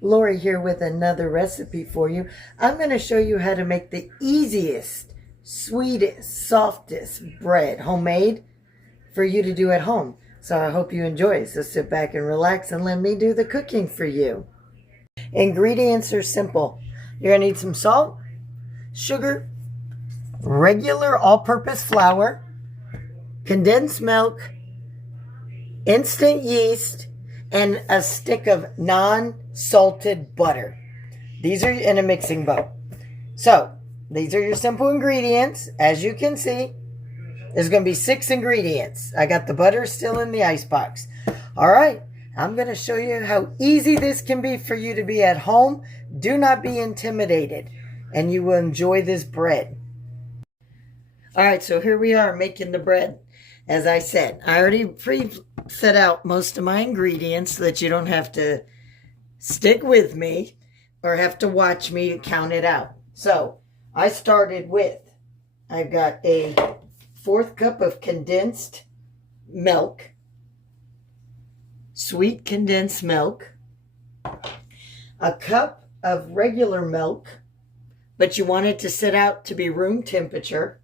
Lori here with another recipe for you. I'm going to show you how to make the easiest, sweetest, softest bread, homemade, for you to do at home. So I hope you enjoy. So sit back and relax and let me do the cooking for you. Ingredients are simple. You're going to need some salt, sugar, regular all-purpose flour, condensed milk, instant yeast, and a stick of non-salted butter. These are in a mixing bowl. So, these are your simple ingredients. As you can see, there's going to be 6 ingredients. I got the butter still in the icebox. All right, I'm going to show you how easy this can be for you to be at home. Do not be intimidated, and you will enjoy this bread. All right, so here we are making the bread. As I said, I already pre-set out most of my ingredients so that you don't have to stick with me or have to watch me count it out. So I started with, I've got a 1/4 cup of condensed milk, sweet condensed milk, a cup of regular milk, but you want it to sit out to be room temperature.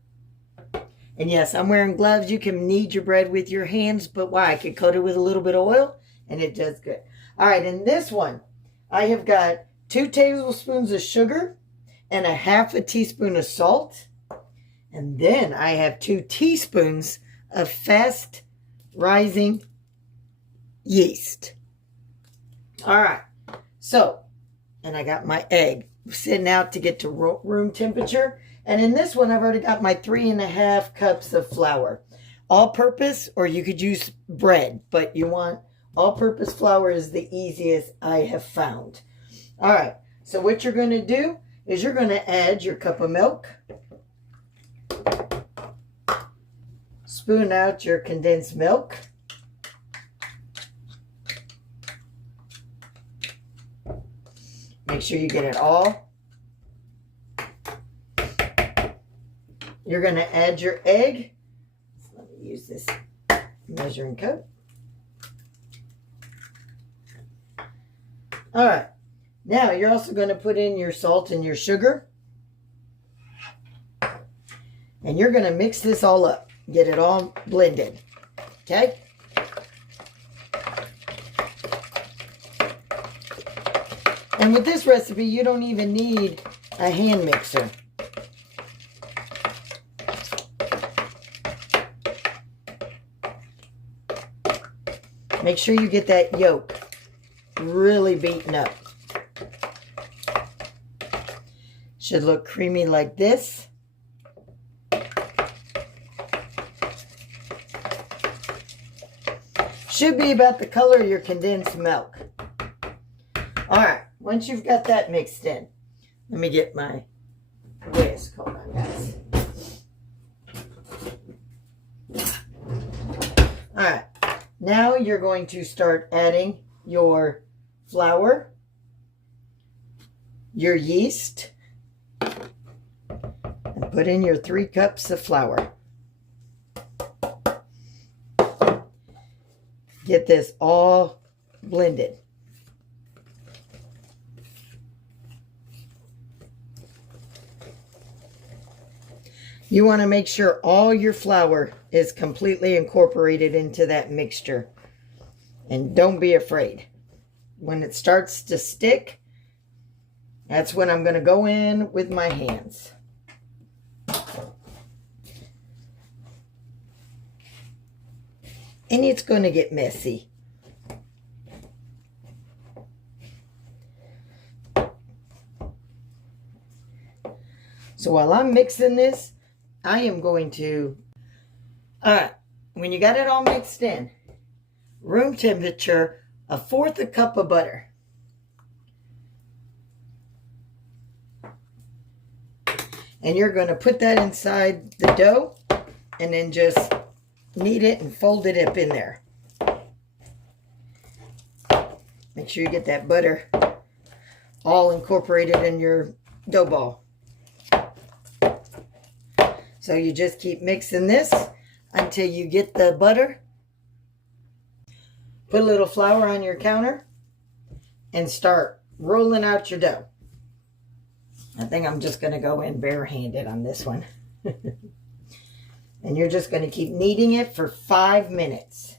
And yes, I'm wearing gloves. You can knead your bread with your hands, but why? I could coat it with a little bit of oil, and it does good. All right, in this one, I have got 2 tablespoons of sugar and 1/2 teaspoon of salt. And then I have 2 teaspoons of fast rising yeast. All right, so, and I got my egg sitting out to get to room temperature. And in this one, I've already got my 3½ cups of flour. All-purpose, or you could use bread, but you want all-purpose flour is the easiest I have found. All right, so what you're going to do is you're going to add your cup of milk. Spoon out your condensed milk. Make sure you get it all. You're going to add your egg. Let me use this measuring cup. All right. Now you're also going to put in your salt and your sugar. And you're going to mix this all up. Get it all blended. Okay? And with this recipe, you don't even need a hand mixer. Make sure you get that yolk really beaten up. Should look creamy like this. Should be about the color of your condensed milk. All right, once you've got that mixed in, let me get my whisk. Hold on, guys. All right. Now you're going to start adding your flour, your yeast, and put in your 3 cups of flour. Get this all blended. You want to make sure all your flour is completely incorporated into that mixture. And don't be afraid. When it starts to stick, that's when I'm going to go in with my hands. And it's going to get messy. So while I'm mixing this, I am going to, all right, when you got it all mixed in, room temperature, 1/4 cup of butter. And you're going to put that inside the dough and then just knead it and fold it up in there. Make sure you get that butter all incorporated in your dough ball. So you just keep mixing this until you get the butter. Put a little flour on your counter and start rolling out your dough. I think I'm just going to go in barehanded on this one. And you're just going to keep kneading it for 5 minutes.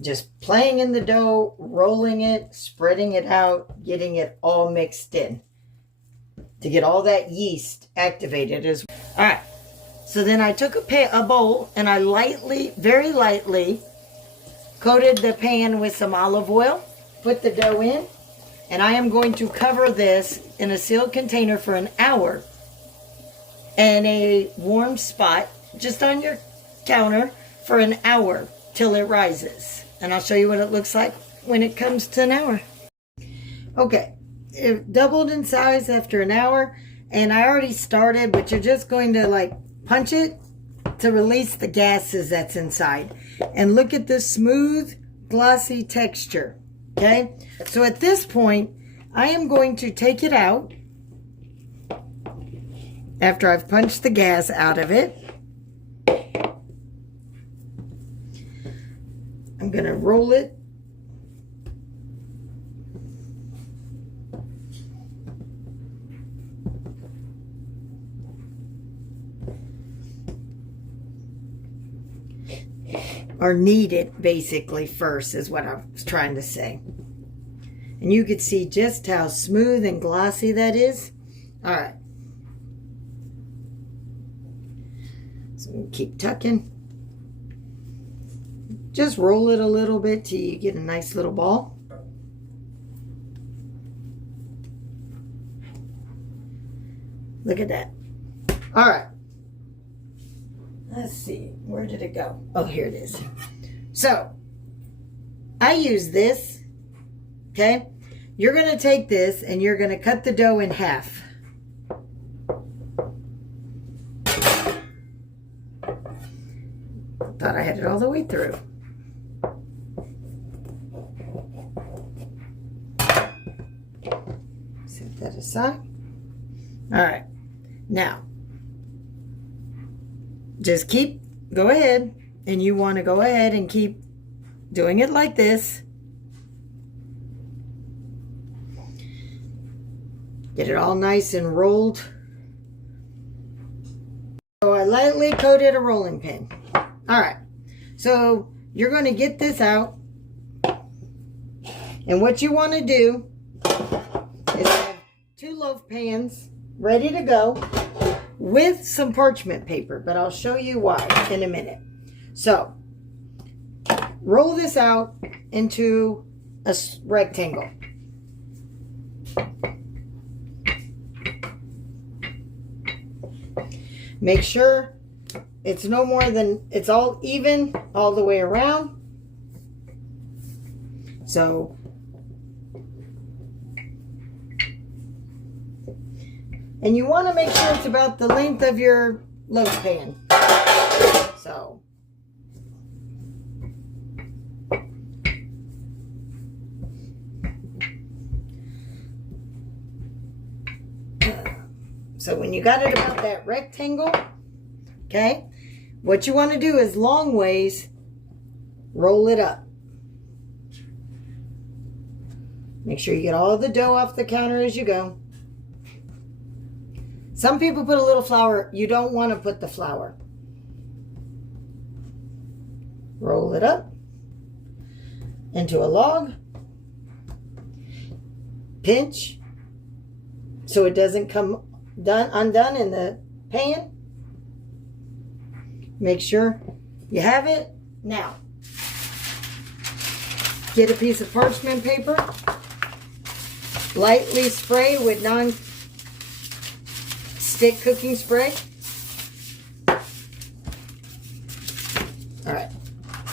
Just playing in the dough, rolling it, spreading it out, getting it all mixed in to get all that yeast activated. All right. So then I took a bowl and I lightly, very lightly, coated the pan with some olive oil, put the dough in, and I am going to cover this in a sealed container for an hour in a warm spot, just on your counter for an hour till it rises. And I'll show you what it looks like when it comes to an hour. Okay, it doubled in size after an hour, and I already started, but you're just going to like punch it to release the gases that's inside. And look at this smooth, glossy texture, okay? So at this point, I am going to take it out after I've punched the gas out of it. I'm going to roll it. Or knead it basically first is what I was trying to say. And you could see just how smooth and glossy that is. All right. So we keep tucking. Just roll it a little bit till you get a nice little ball. Look at that. All right. Let's see. Where did it go? Oh, here it is. So, I use this. Okay? You're going to take this and you're going to cut the dough in half. Thought I had it all the way through. Set that aside. All right. Now, just go ahead, and you want to go ahead and keep doing it like this. Get it all nice and rolled. So I lightly coated a rolling pin. All right, so you're going to get this out, and what you want to do is have 2 loaf pans ready to go with some parchment paper, but I'll show you why in a minute. So roll this out into a rectangle. Make sure it's no more than, it's all even all the way around. So and you want to make sure it's about the length of your loaf pan. So when you got it about that rectangle, okay, what you want to do is long ways roll it up. Make sure you get all the dough off the counter as you go. Some people put a little flour. You don't want to put the flour. Roll it up into a log. Pinch so it doesn't come undone in the pan. Make sure you have it. Now, get a piece of parchment paper. Lightly spray with non-stick cooking spray. All right.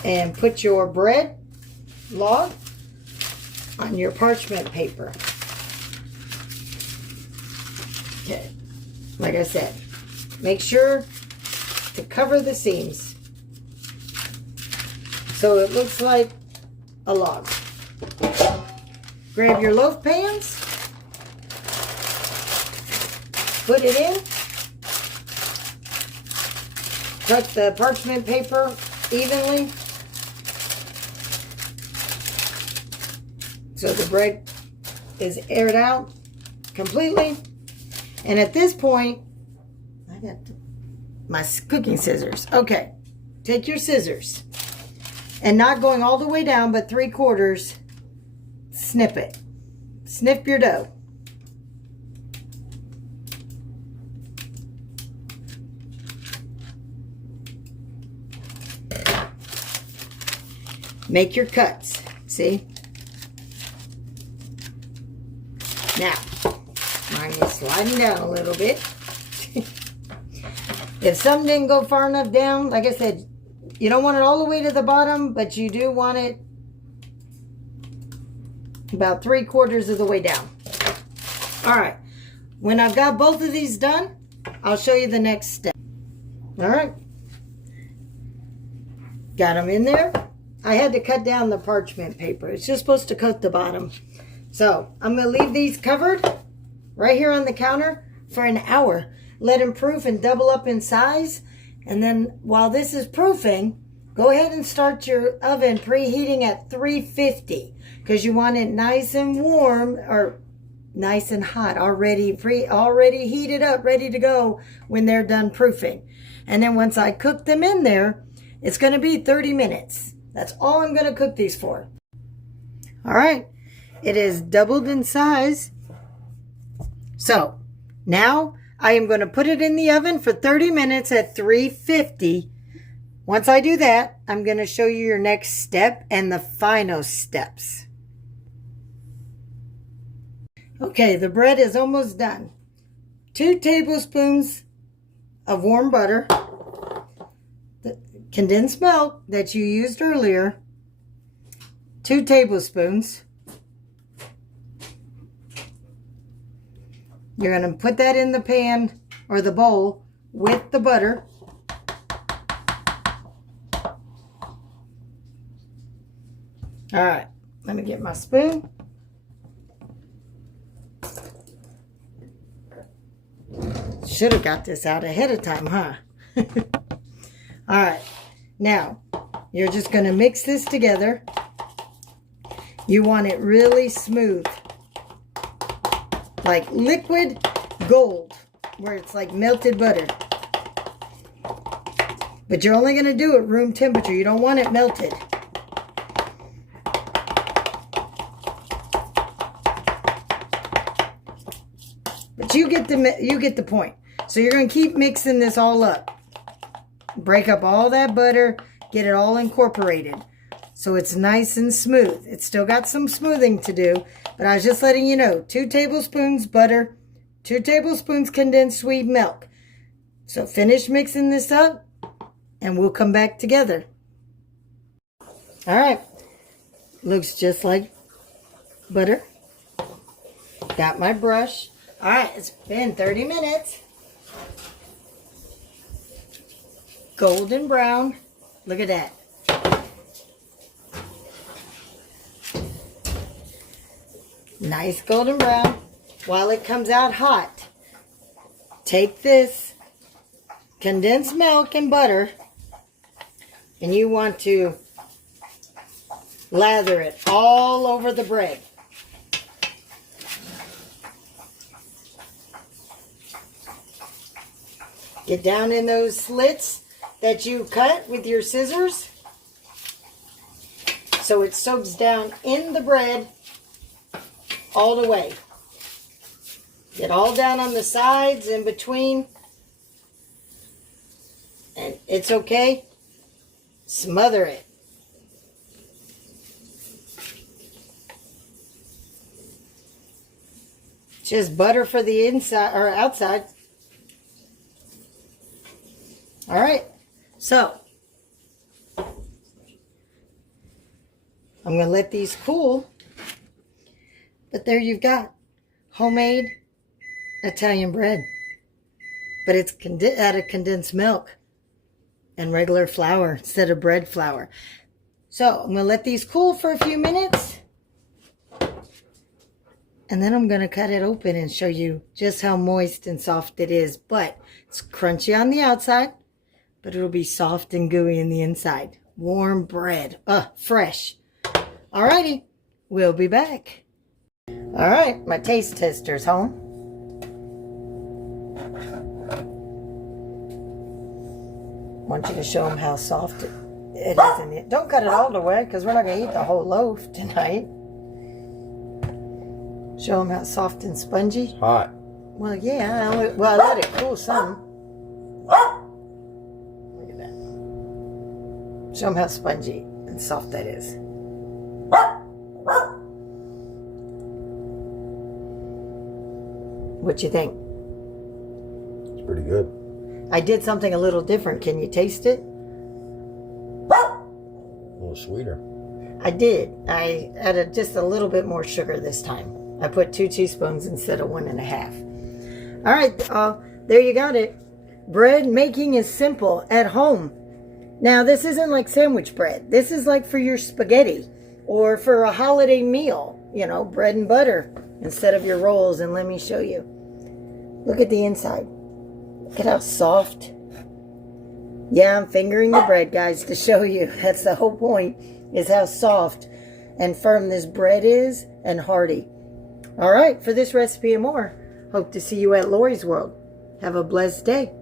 And put your bread log on your parchment paper. Okay. Like I said, make sure to cover the seams so it looks like a log. Grab your loaf pans, put it in, tuck the parchment paper evenly so the bread is aired out completely. And at this point, I got my cooking scissors. Okay, take your scissors and not going all the way down, but 3/4, snip it. Snip your dough. Make your cuts. See? Now, mine is sliding down a little bit. If something didn't go far enough down, like I said, you don't want it all the way to the bottom, but you do want it about 3/4 of the way down. All right. When I've got both of these done, I'll show you the next step. All right. Got them in there. I had to cut down the parchment paper. It's just supposed to coat the bottom. So I'm going to leave these covered right here on the counter for an hour. Let them proof and double up in size. And then while this is proofing, go ahead and start your oven preheating at 350 because you want it nice and warm, or nice and hot, already heated up, ready to go when they're done proofing. And then once I cook them in there, it's going to be 30 minutes. That's all I'm going to cook these for. All right. It is doubled in size. So now I am going to put it in the oven for 30 minutes at 350. Once I do that, I'm going to show you your next step and the final steps. Okay, the bread is almost done. 2 tablespoons of warm butter, the condensed milk that you used earlier, 2 tablespoons. You're going to put that in the pan or the bowl with the butter. All right, let me get my spoon. Should have got this out ahead of time, huh? All right, now you're just going to mix this together. You want it really smooth, like liquid gold, where it's like melted butter. But you're only going to do it room temperature. You don't want it melted. But you get the point. So you're going to keep mixing this all up. Break up all that butter, get it all incorporated so it's nice and smooth. It's still got some smoothing to do, but I was just letting you know, 2 tablespoons butter, 2 tablespoons condensed sweet milk. So finish mixing this up and we'll come back together. All right, looks just like butter. Got my brush. All right, it's been 30 minutes. Golden brown. Look at that. Nice golden brown. While it comes out hot, take this condensed milk and butter and you want to lather it all over the bread. Get down in those slits that you cut with your scissors so it soaks down in the bread all the way. Get all down on the sides, in between. And it's okay. Smother it. Just butter for the inside or outside. All right, so I'm going to let these cool, but there you've got homemade Italian bread, but it's out of condensed milk and regular flour instead of bread flour. So I'm going to let these cool for a few minutes, and then I'm going to cut it open and show you just how moist and soft it is, but it's crunchy on the outside. But it'll be soft and gooey in the inside. Warm bread. Fresh. Alrighty. We'll be back. All right, my taste tester's home. Want you to show them how soft it is in it. Don't cut it all the way because we're not going to eat the whole loaf tonight. Show them how soft and spongy. Hot. Well, yeah. I let it cool some. Look at that. Show them how spongy and soft that is. What you think? It's pretty good. I did something a little different. Can you taste it? A little sweeter. I did. I added just a little bit more sugar this time. I put 2 teaspoons instead of 1.5. All right, there you got it. Bread making is simple at home. Now, this isn't like sandwich bread. This is like for your spaghetti or for a holiday meal. You know, bread and butter instead of your rolls. And let me show you. Look at the inside. Look at how soft. Yeah, I'm fingering the bread, guys, to show you. That's the whole point, is how soft and firm this bread is and hearty. All right, for this recipe and more, hope to see you at Lori's World. Have a blessed day.